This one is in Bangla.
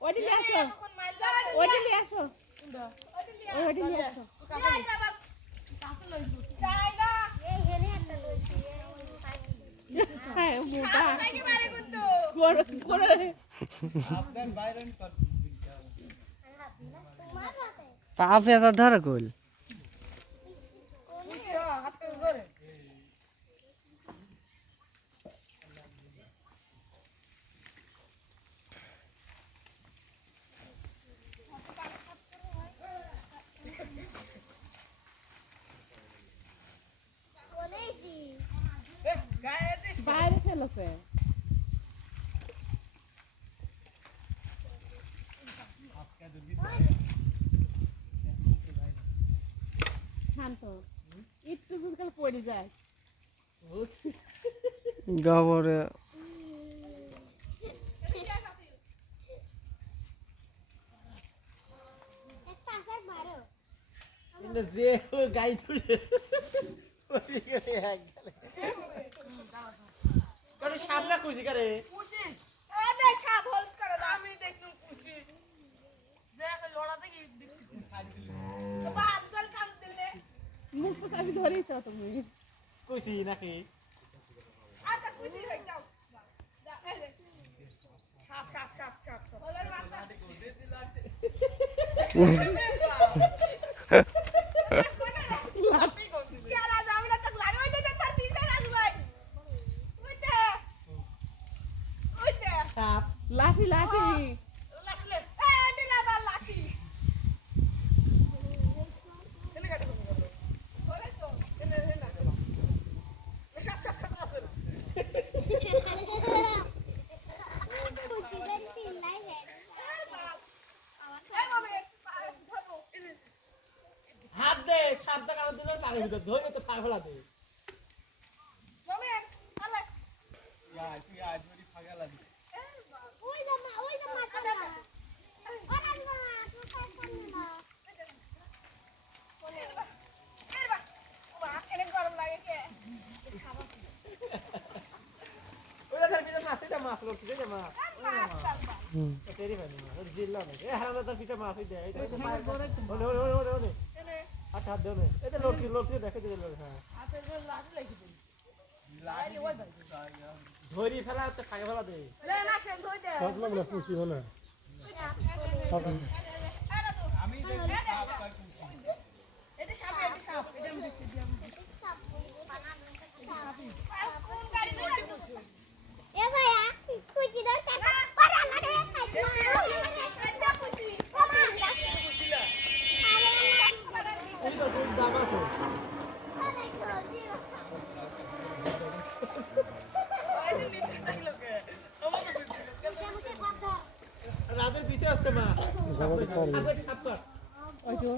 ওইটি নিয়ে আসো ওইটি নিয়ে আসো ওইটি নিয়ে আসো হ্যাঁ মোটা করে আপনার বাইরন কর পাপ এটা ধরে কইল বাইরে ফেলেছে শান্ত একটু দুকাল পড়ে যায় গোবরে ইন্দে যে গাই তুলে ওই করে একদলে করে সামনে খুশি করে খুশি আরে সাপ হল করে আমি দেখলুম খুশি দেখ লড়া দেখি তো বাদ গল কাম দিলে মুখ তো আমি ধরেই তো তুমি খুশি নাকি আচ্ছা খুশি হয়ে যাও যা এলে সাপ সাপ সাপ সাপ বলার মাথা লাঠি লাঠি হাত দে সাপটা কামড় দিলে পানির ভিতর ধরে তো পাগলা দে মাছ লোক ঠিক আছে মাছ তেরি ভাই না জিল্লা না এ হারাম দাদার পিছে মাছ হই দে এই ওনে আট হাত দে এই যে লোক দেখে দিল হ্যাঁ হাতে লাঠি লাগি দিই ধরি ফেলা তো খাগে ফেলা দে না কেন ধই দে বুঝলাম না খুশি হলো আমি দেখি সাপ কয় খুশি এটা সাপ এটা আমি দেখছি সাপ কোন গাড়ি ধরে এ ভাইয়া খুঁজি দাও টাকা পারা লাগে খাইতে খুঁজি কমা খুশিলা এই তো দুধ দাম আছে রাতের পিছে আসছে মা সাপ কর ওই তো